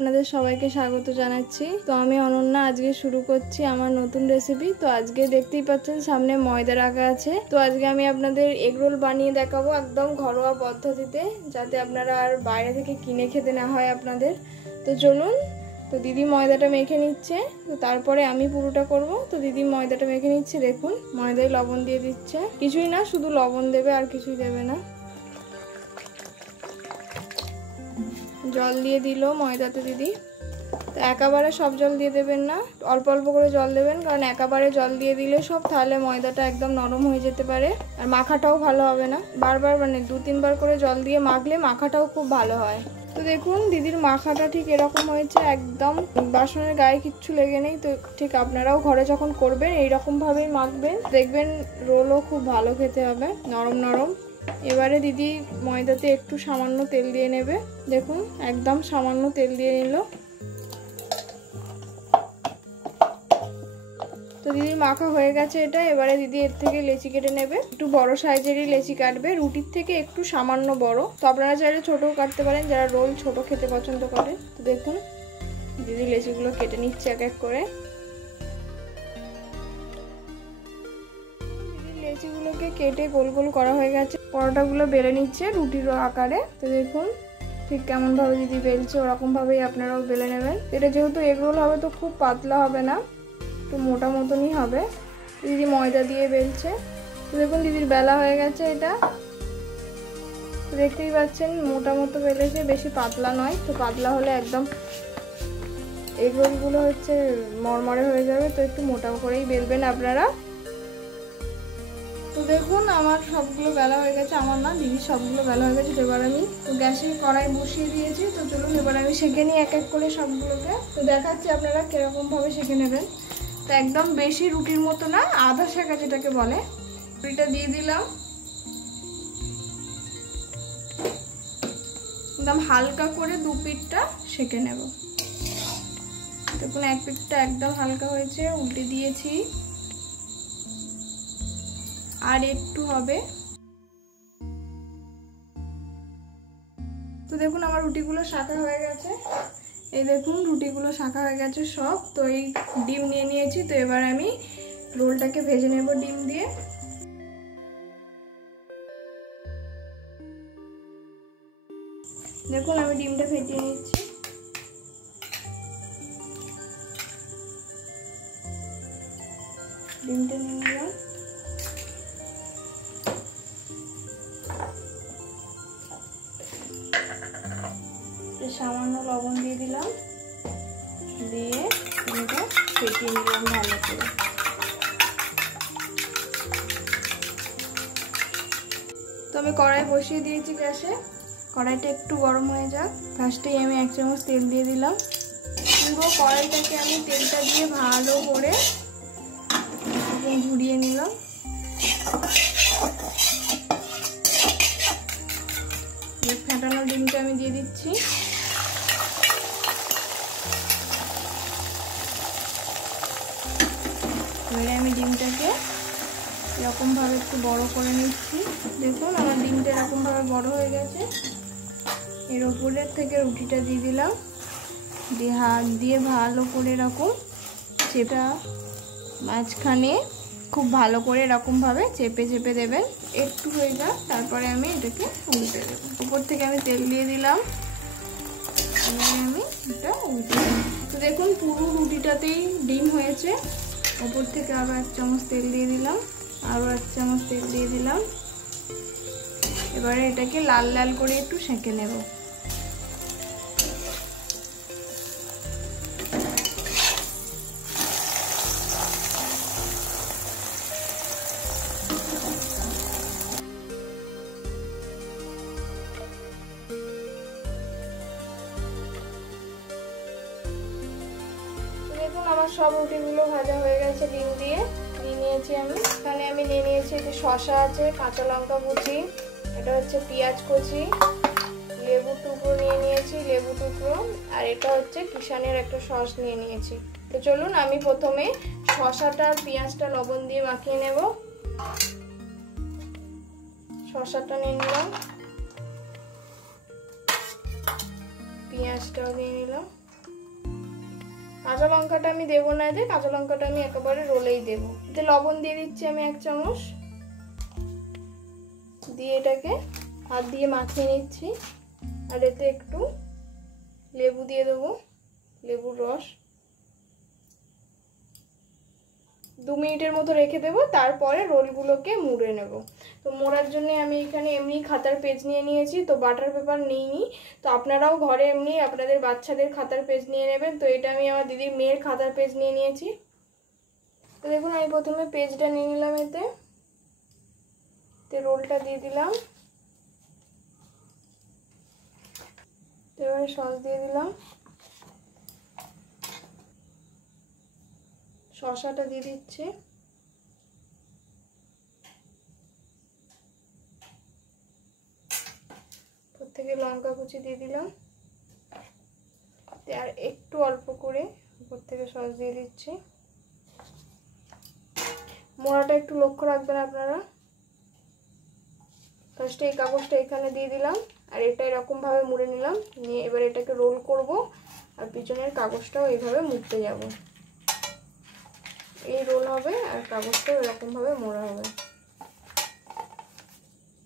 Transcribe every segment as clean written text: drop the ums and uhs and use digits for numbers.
আপনাদের সবাইকে স্বাগত জানাচ্ছি। তো আমি অনন্যা, আজকে শুরু করছি আমার নতুন রেসিপি। তো আজকে দেখতেই পাচ্ছেন সামনে ময়দা রাখা আছে। তো আজকে আমি আপনাদের এগ রোল বানিয়ে দেখাবো একদম ঘরোয়া পদ্ধতিতে, যাতে আপনারা আর বাইরে থেকে কিনে খেতে না হয় আপনাদের। তো চলুন। তো দিদি ময়দাটা মেখে নিচ্ছে, তো তারপরে আমি পুরোটা করব। তো দিদি ময়দাটা মেখে নিচ্ছে, দেখুন ময়দায় লবণ দিয়ে দিচ্ছে, কিছুই না শুধু লবণ দেবে আর কিছুই দেবে না। জল দিয়ে দিল ময়দাতে দিদি। তো একেবারে সব জল দিয়ে দেবেন না, অল্প অল্প করে জল দেবেন, কারণ একেবারে জল দিয়ে দিলে সব তাহলে ময়দাটা একদম নরম হয়ে যেতে পারে আর মাখাটাও ভালো হবে না। বারবার মানে 2-3 বার করে জল দিয়ে মাখলে মাখাটাও খুব ভালো হয়। তো দেখুন দিদির মাখাটা ঠিক এরকম হয়েছে, একদম বাসনের গায়ে কিচ্ছু লেগে নেই। তো ঠিক আপনারাও ঘরে যখন করবেন এইরকম ভাবেই মাখবেন, দেখবেন রোলও খুব ভালো খেতে হবে, নরম নরম। এবারে দিদি ময়দাতে একটু সামান্য তেল দিয়ে নেবে, দেখুন একদম সামান্য তেল দিয়ে নিল। তো দিদির মাখা হয়ে গেছে এটা। এবারে দিদি এর থেকে লেচি কেটে নেবে, একটু বড় সাইজেরই লেচি কাটবে, রুটির থেকে একটু সামান্য বড়। তো আপনারা চাইলে ছোটও কাটতে পারেন, যারা রোল ছোট খেতে পছন্দ করে। তো দেখুন দিদি লেচিগুলো কেটে নিচ্ছে এক এক করে। লেচিগুলোকে কেটে গোল গোল করা হয়ে গেছে, পরোটাগুলো বেলে নিচ্ছে রুটির আকারে। তো দেখুন ঠিক কেমন ভাবে দিদি বেলছে, ওরকম ভাবেই আপনারাও বেলে নেবেন। এটা যেহেতু এগ রোল হবে তো খুব পাতলা হবে না, একটু মোটা মতনই হবে। দিদি ময়দা দিয়ে বেলছে। তো দেখুন দিদির বেলা হয়ে গেছে এটা, দেখতেই পাচ্ছেন মোটা মতো বেলেছে, বেশি পাতলা নয়। তো পাতলা হলে একদম এগ রোলগুলো হচ্ছে মরমরে হয়ে যাবে, তো একটু মোটা করেই বেলবেন আপনারা। তো দেখুন আমার সবগুলো বেলা হয়ে গেছে, আমার না দিদির সবগুলো বেলা হয়ে গেছে। এবার আমি তো গ্যাসে কড়াই বসিয়ে দিয়েছি। তো চলুন এবার আমি সেঁকে নিই এক এক করে সবগুলোকে। তো দেখাচ্ছি আপনারা কিরকম ভাবে সেঁকে নেবেন। তো একদম বেশি রুটির মতো না, আধা সেঁকা যেটাকে বলে। রুটিটা দিয়ে দিলাম, একদম হালকা করে দু পিঠটা সেঁকে নেব। দেখুন এক পিঠটা একদম হালকা হয়েছে, উল্টে দিয়েছি, আর একটু হবে। তো দেখুন আমার রুটিগুলো শাঁকা হয়ে গেছে, এই দেখুন রুটিগুলো শাঁকা হয়ে গেছে সব। তো এই ডিম নিয়ে নিয়েছি। তো এবার আমি রোলটাকে ভেজে নেব ডিম দিয়ে। দেখুন আমি ডিমটা ফেটিয়ে নিচ্ছি। ডিমটা নিয়ে নিলাম, সামান্য লবণ দিয়ে দিলাম, দিয়ে ডিমটা ফেটিয়ে নিলাম ভালো করে। তো আমি কড়াই বসিয়ে দিয়েছি গ্যাসে, কড়াইটা একটু গরম হয়ে যাক। ফার্স্টেই আমি 1 চামচ তেল দিয়ে দিলাম। পুরো কড়াইটাকে আমি তেলটা দিয়ে ভালো করে ঘুরিয়ে নিলাম। ফেটানো ডিমটা আমি দিয়ে দিচ্ছি। এবারে আমি ডিমটাকে এরকম ভাবে একটু বড় করে নিচ্ছি। দেখুন আমার ডিমটা এরকম ভাবে বড় হয়ে গেছে। এর উপরের থেকে রুটিটা দিয়ে দিলাম, দিয়ে হাত দিয়ে ভালো করে এরকম চেপে মাঝখানে খুব ভালো করে এরকম ভাবে চেপে চেপে দেবেন। একটু হয়ে যাক, তারপরে আমি এটাকে উল্টে দেবো। উপর থেকে আমি তেল দিয়ে দিলাম, আমি এটা উল্টে দেবো। তো দেখুন পুরো রুটিটাতেই ডিম হয়েছে। উপর থেকে আবার 1 চামচ তেল দিয়ে দিলাম, আরও 1 চামচ তেল দিয়ে দিলাম। এবারে এটাকে লাল লাল করে একটু সেঁকে নেব। দেখুন আমার সব রুটিগুলো ভাজা হয়ে গেছে ডিম দিয়ে। নিয়ে নিয়েছি আমি, এখানে আমি নিয়ে নিয়েছি যে শসা আছে, কাঁচা লঙ্কা কুচি, এটা হচ্ছে পেঁয়াজ কুচি, লেবু টুকরো নিয়ে নিয়েছি, লেবু টুকরো, আর এটা হচ্ছে কিষানের একটা সস নিয়ে নিয়েছি। তো চলুন আমি প্রথমে শসাটা আর পেঁয়াজটা লবণ দিয়ে মাখিয়ে নেব। শসাটা নিয়ে নিলাম, পেঁয়াজটাও দিয়ে নিলাম, কাঁচা লঙ্কাটা আমি দেবো না, এতে কাঁচা লঙ্কাটা আমি একেবারে রোলেই দেবো। এতে লবণ দিয়ে দিচ্ছি আমি 1 চামচ, দিয়ে এটাকে হাত দিয়ে মাখিয়ে নিচ্ছি। আর এতে একটু লেবু দিয়ে দেবো, লেবুর রস। 2 মিনিটের মতো রেখে দেবো, তারপরে রোলগুলোকে মুড়ে নেব। তো মোড়ার জন্য আমি এখানে এমনি খাতার পেজ নিয়ে নিয়েছি, তো বাটার পেপার নিইনি। তো আপনারাও ঘরে এমনি আপনাদের বাচ্চাদের খাতার পেজ নিয়ে নেবেন। তো এটা আমি আমার দিদির মেয়ের খাতার পেজ নিয়ে নিয়েছি। তো দেখুন আমি প্রথমে পেজটা নিয়ে নিলাম, এতে রোলটা দিয়ে দিলাম, এবারে সস দিয়ে দিলাম, শসাটা দিয়ে দিচ্ছি, থেকে লঙ্কা কুচি দিয়ে দিলাম, আর একটু অল্প করে উপর থেকে সস দিয়ে দিচ্ছি। মোড়াটা একটু লক্ষ্য রাখবেন আপনারা। ফার্স্টে এই কাগজটা এখানে দিয়ে দিলাম, আর এটা এরকম ভাবে মুড়ে নিলাম, নিয়ে এবার এটাকে রোল করব, আর পিছনের কাগজটাও এইভাবে মুড়তে যাব। এই রোল হবে আর কাগজটাও এরকম ভাবে মোড়া হবে।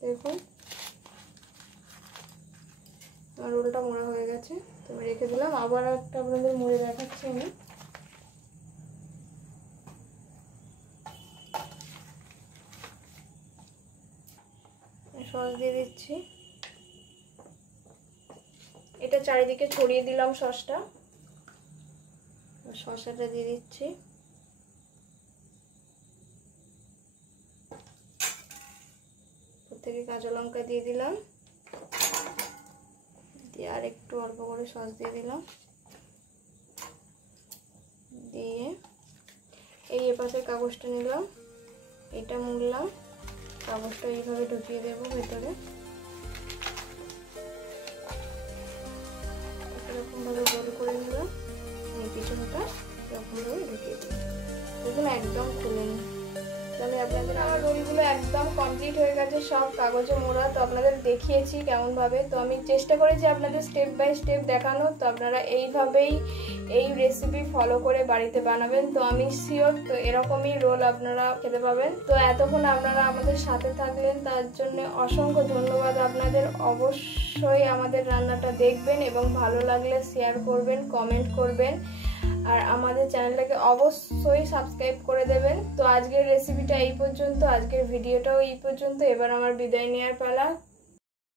দেখুন আমার রোলটা মোড়া হয়ে গেছে, তো আমি রেখে দিলাম। আবার একটা আপনাদের মুড়ে দেখাচ্ছি আমি। সস দিয়ে দিচ্ছি, এটা চারিদিকে ছড়িয়ে দিলাম সসটা। শসাটা দিয়ে দিচ্ছি, থেকে কাঁচা লঙ্কা দিয়ে দিলাম, দিয়ে আর একটু অল্প করে সস দিয়ে দিলাম, দিয়ে এই এপাশের কাগজটা নিলাম, এটা মুড়লাম, কাগজটা এইভাবে ঢুকিয়ে দেবো ভেতরে, এরকম ভাবে গোল করে নিলাম, এই পিছনটা এরকম ভাবে ঢুকিয়ে দিলাম। দেখুন একদম খুলেনি। তাহলে আপনাদের আমার রোলগুলো একদম কমপ্লিট হয়ে গেছে, সব কাগজে মোড়া। তো আপনাদের দেখিয়েছি কেমনভাবে, তো আমি চেষ্টা করেছি আপনাদের স্টেপ বাই স্টেপ দেখানো। তো আপনারা এইভাবেই এই রেসিপি ফলো করে বাড়িতে বানাবেন, তো আমি শিওর তো এরকমই রোল আপনারা খেতে পাবেন। তো এতক্ষণ আপনারা আমাদের সাথে থাকলেন, তার জন্য অসংখ্য ধন্যবাদ আপনাদের। অবশ্যই আমাদের রান্নাটা দেখবেন এবং ভালো লাগলে শেয়ার করবেন, কমেন্ট করবেন, আর আমাদের চ্যানেলটাকে অবশ্যই সাবস্ক্রাইব করে দেবেন। তো আজকের রেসিপিটা এই পর্যন্ত, আজকের ভিডিওটাও এই পর্যন্ত। এবার আমার বিদায় নেওয়ার পালা।